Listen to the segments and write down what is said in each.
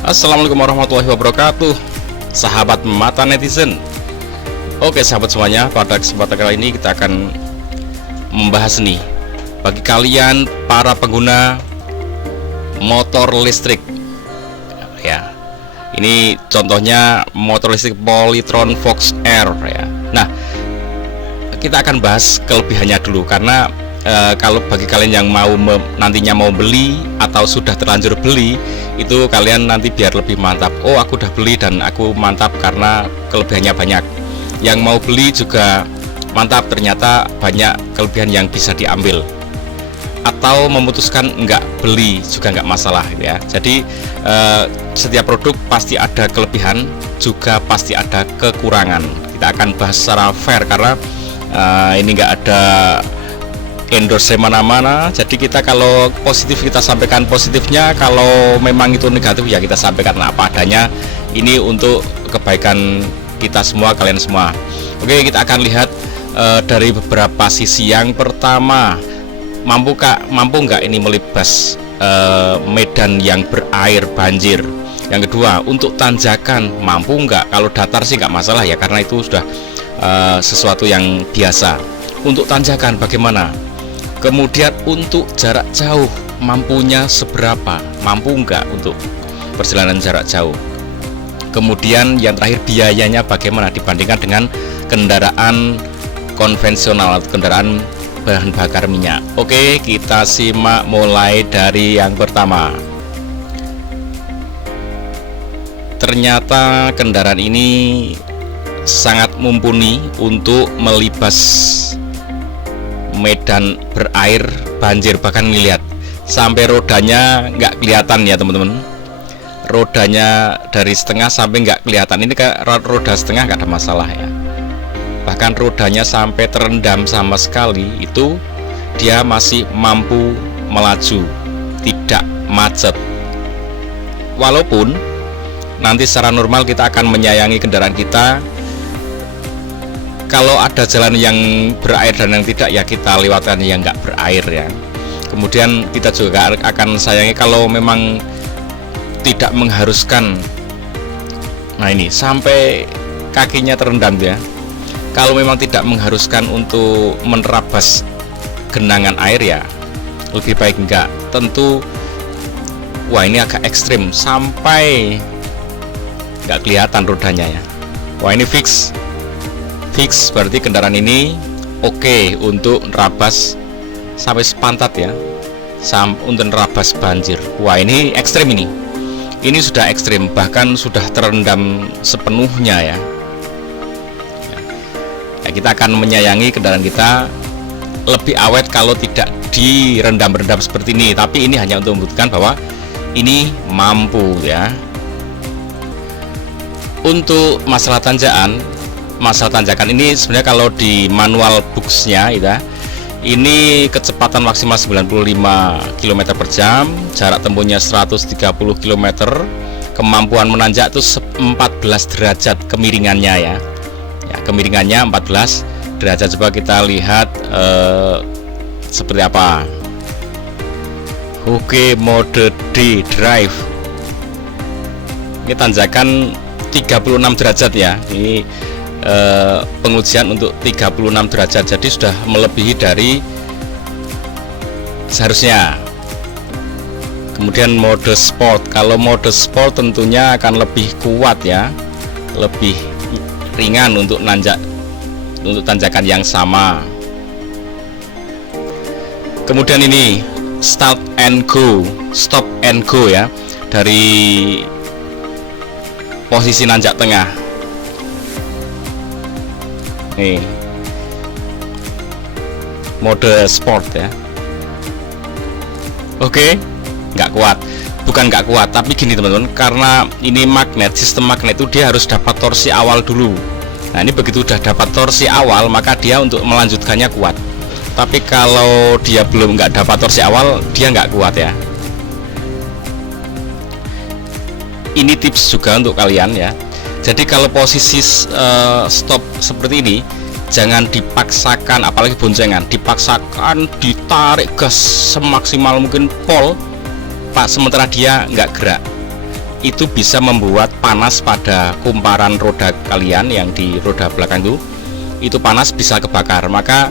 Assalamualaikum warahmatullahi wabarakatuh, sahabat mata netizen. Oke sahabat semuanya, pada kesempatan kali ini kita akan membahas nih, bagi kalian para pengguna motor listrik ya, ini contohnya motor listrik Polytron Fox R ya. Nah, kita akan bahas kelebihannya dulu, karena kalau bagi kalian yang nantinya mau beli atau sudah terlanjur beli, itu kalian nanti biar lebih mantap. Oh, aku udah beli dan aku mantap karena kelebihannya banyak. Yang mau beli juga mantap, ternyata banyak kelebihan yang bisa diambil. Atau memutuskan enggak beli juga enggak masalah gitu ya. Jadi setiap produk pasti ada kelebihan, juga pasti ada kekurangan. Kita akan bahas secara fair karena ini enggak ada endorse mana-mana. Jadi kita kalau positif kita sampaikan positifnya, kalau memang itu negatif ya kita sampaikan apa adanya. Ini untuk kebaikan kita semua, kalian semua. Oke, kita akan lihat dari beberapa sisi. Yang pertama, mampu nggak ini melibas medan yang berair banjir. Yang kedua, untuk tanjakan mampu nggak? Kalau datar sih nggak masalah ya, karena itu sudah sesuatu yang biasa. Untuk tanjakan bagaimana? Kemudian untuk jarak jauh mampunya seberapa? Mampu nggak untuk perjalanan jarak jauh? Kemudian yang terakhir, biayanya bagaimana dibandingkan dengan kendaraan konvensional atau kendaraan bahan bakar minyak. Oke, kita simak mulai dari yang pertama. Ternyata kendaraan ini sangat mumpuni untuk melibas medan berair banjir. Bahkan lihat sampai rodanya nggak kelihatan ya teman-teman, rodanya dari setengah sampai nggak kelihatan. Ini kayak roda setengah nggak ada masalah ya, bahkan rodanya sampai terendam sama sekali, itu dia masih mampu melaju, tidak macet. Walaupun nanti secara normal kita akan menyayangi kendaraan kita, kalau ada jalan yang berair dan yang tidak ya kita lewatkan yang nggak berair ya. Kemudian kita juga akan sayangi kalau memang tidak mengharuskan. Nah, ini sampai kakinya terendam ya. Kalau memang tidak mengharuskan untuk menerabas genangan air ya lebih baik enggak. Tentu wah ini agak ekstrim, sampai nggak kelihatan rodanya ya. Wah ini fix berarti kendaraan ini oke untuk nerabas sampai sepantat ya, untuk nerabas banjir. Wah ini ekstrim, ini sudah ekstrim, bahkan sudah terendam sepenuhnya ya. Kita akan menyayangi kendaraan kita lebih awet kalau tidak direndam-rendam seperti ini. Tapi ini hanya untuk membuktikan bahwa ini mampu ya. Untuk masalah tanjakan ini sebenarnya kalau di manual booksnya ya, ini kecepatan maksimal 95 km per jam, jarak tempuhnya 130 km, kemampuan menanjak itu 14 derajat kemiringannya ya. Kemiringannya 14 derajat. Coba kita lihat seperti apa. Oke, mode D drive, ini tanjakan 36 derajat ya. Ini pengujian untuk 36 derajat, jadi sudah melebihi dari seharusnya. Kemudian mode sport, kalau mode sport tentunya akan lebih kuat ya, lebih ringan untuk tanjakan yang sama. Kemudian ini stop and go ya, dari posisi nanjak tengah. Nih mode sport ya. Oke, nggak kuat, bukan nggak kuat, tapi gini teman-teman, karena ini magnet, sistem magnet itu dia harus dapat torsi awal dulu. Nah ini begitu udah dapat torsi awal, maka dia untuk melanjutkannya kuat. Tapi kalau dia belum nggak dapat torsi awal, dia nggak kuat ya. Ini tips juga untuk kalian ya. Jadi kalau posisi stop seperti ini, jangan dipaksakan, apalagi boncengan, dipaksakan ditarik gas semaksimal mungkin pol, Pak, sementara dia nggak gerak. itu bisa membuat panas pada kumparan roda kalian yang di roda belakang itu panas, bisa kebakar. Maka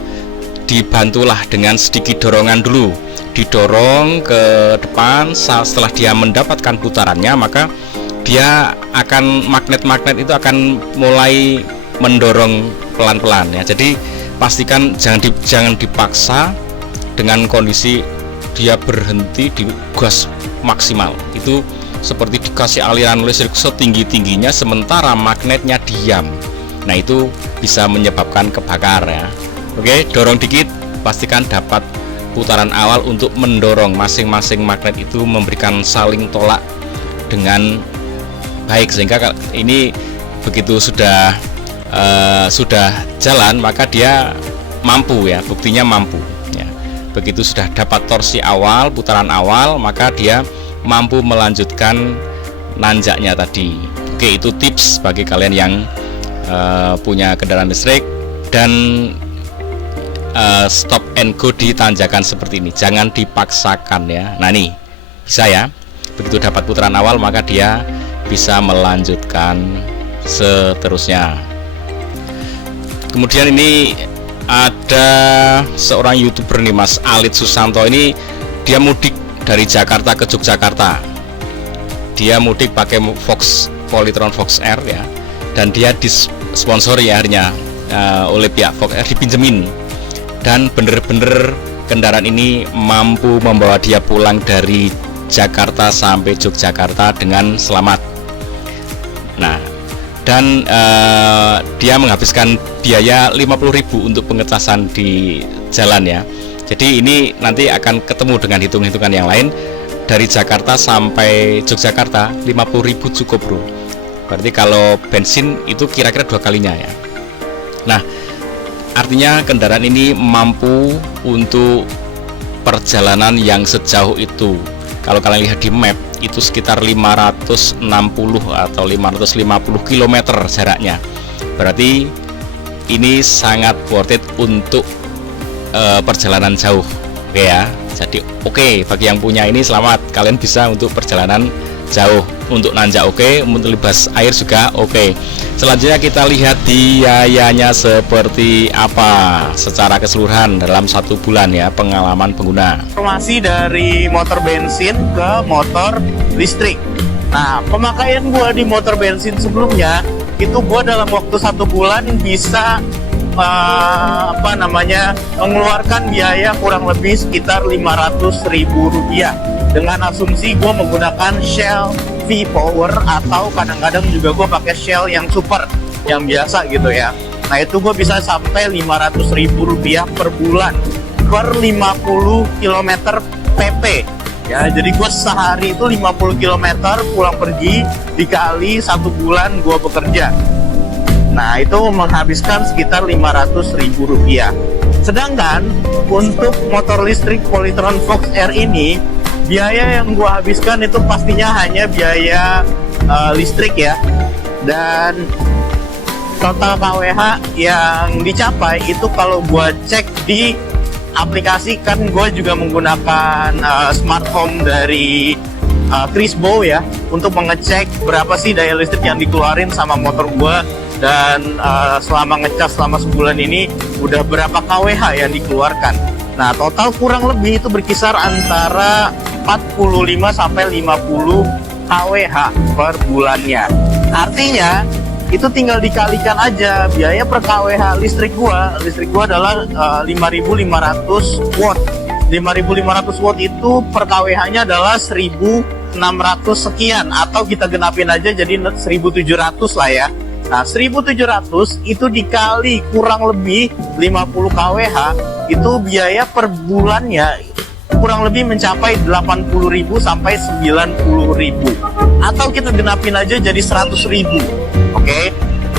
dibantulah dengan sedikit dorongan dulu, didorong ke depan. Setelah dia mendapatkan putarannya, maka dia akan, magnet-magnet itu akan mulai mendorong pelan-pelan ya. Jadi pastikan jangan dipaksa dengan kondisi dia berhenti di gas maksimal. Itu seperti dikasih aliran listrik setinggi-tingginya sementara magnetnya diam. Nah, itu bisa menyebabkan kebakar ya. Oke, dorong dikit, pastikan dapat putaran awal untuk mendorong masing-masing magnet itu memberikan saling tolak dengan baik, sehingga ini begitu sudah jalan, maka dia mampu ya, buktinya mampu ya. Begitu sudah dapat torsi awal, putaran awal, maka dia mampu melanjutkan nanjaknya tadi. Oke, itu tips bagi kalian yang punya kendaraan listrik. Dan stop and go di tanjakan seperti ini jangan dipaksakan ya. Nah, nih bisa ya, begitu dapat putaran awal maka dia bisa melanjutkan seterusnya. Kemudian ini ada seorang YouTuber nih, Mas Alit Susanto. Ini dia mudik dari Jakarta ke Yogyakarta. Dia mudik pakai Polytron Fox R ya, dan dia disponsori akhirnya oleh pihak Fox R, dipinjemin, dan bener-bener kendaraan ini mampu membawa dia pulang dari Jakarta sampai Yogyakarta dengan selamat. Nah, dan dia menghabiskan biaya 50.000 untuk pengecasan di jalan ya. Jadi ini nanti akan ketemu dengan hitung-hitungan yang lain. Dari Jakarta sampai Yogyakarta 50.000 cukup bro. Berarti kalau bensin itu kira-kira 2 kalinya ya. Nah, artinya kendaraan ini mampu untuk perjalanan yang sejauh itu. Kalau kalian lihat di map itu sekitar 560 atau 550 km jaraknya. Berarti ini sangat worth it untuk perjalanan jauh. Oke ya. Jadi oke, bagi yang punya ini selamat, kalian bisa untuk perjalanan jauh, untuk nanjak oke, untuk libas air juga oke. Selanjutnya kita lihat biayanya seperti apa secara keseluruhan dalam 1 bulan ya, pengalaman pengguna. Informasi dari motor bensin ke motor listrik. Nah, pemakaian gua di motor bensin sebelumnya itu gua dalam waktu 1 bulan bisa mengeluarkan biaya kurang lebih sekitar 500.000 rupiah dengan asumsi gue menggunakan Shell V-Power atau kadang-kadang juga gue pakai Shell yang super, yang biasa gitu ya. Nah, itu gue bisa sampai 500.000 rupiah per bulan per 50 km PP ya. Jadi gue sehari itu 50 km pulang pergi dikali 1 bulan gue bekerja. Nah, itu menghabiskan sekitar 500.000 rupiah. Sedangkan untuk motor listrik Polytron Fox R ini, biaya yang gua habiskan itu pastinya hanya biaya listrik ya. Dan total KWH yang dicapai itu kalau gua cek di aplikasi, kan gua juga menggunakan smart home dari Crisbo ya, untuk mengecek berapa sih daya listrik yang dikeluarin sama motor gua. Dan selama ngecas selama sebulan ini udah berapa kWh yang dikeluarkan. Nah, total kurang lebih itu berkisar antara 45 sampai 50 kWh per bulannya. Artinya itu tinggal dikalikan aja biaya per kWh listrik gua. Listrik gua adalah 5.500 watt. 5.500 watt itu per kWh-nya adalah 1.600 sekian, atau kita genapin aja jadi 1.700 lah ya. Nah, 1.700 itu dikali kurang lebih 50 kWh, itu biaya per bulannya kurang lebih mencapai 80.000 sampai 90.000. Atau kita genapin aja jadi 100.000. Oke?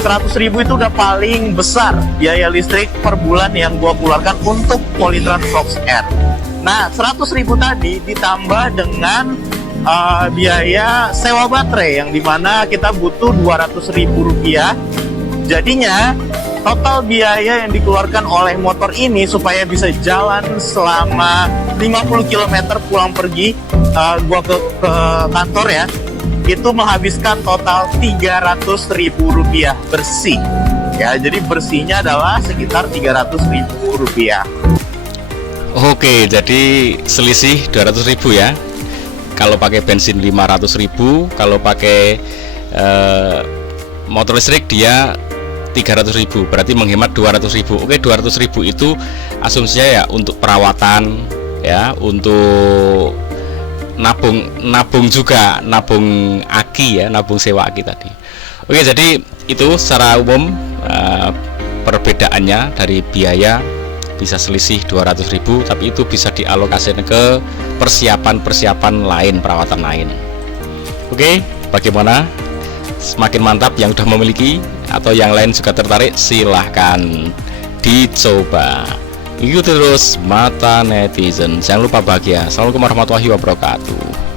100.000 itu udah paling besar biaya listrik per bulan yang gua keluarkan untuk Polytron Fox R. Nah, 100.000 tadi ditambah dengan biaya sewa baterai yang dimana kita butuh 200.000 rupiah. Jadinya total biaya yang dikeluarkan oleh motor ini supaya bisa jalan selama 50 km pulang pergi gua ke kantor ya, itu menghabiskan total Rp300.000 bersih. Ya, jadi bersihnya adalah sekitar Rp300.000. Oke, jadi selisih 200.000 ya. Kalau pakai bensin 500.000, kalau pakai motor listrik dia 300.000, berarti menghemat 200.000. Oke, 200.000 itu asumsinya ya untuk perawatan ya, untuk nabung juga, nabung aki ya, nabung sewa aki tadi. Oke, jadi itu secara umum perbedaannya dari biaya bisa selisih 200.000, tapi itu bisa dialokasikan ke persiapan lain, perawatan lain. Oke, bagaimana? Semakin mantap yang udah memiliki atau yang lain juga tertarik, silahkan dicoba. Ikuti terus Mata Netizen. Jangan lupa bahagia. Assalamualaikum warahmatullahi wabarakatuh.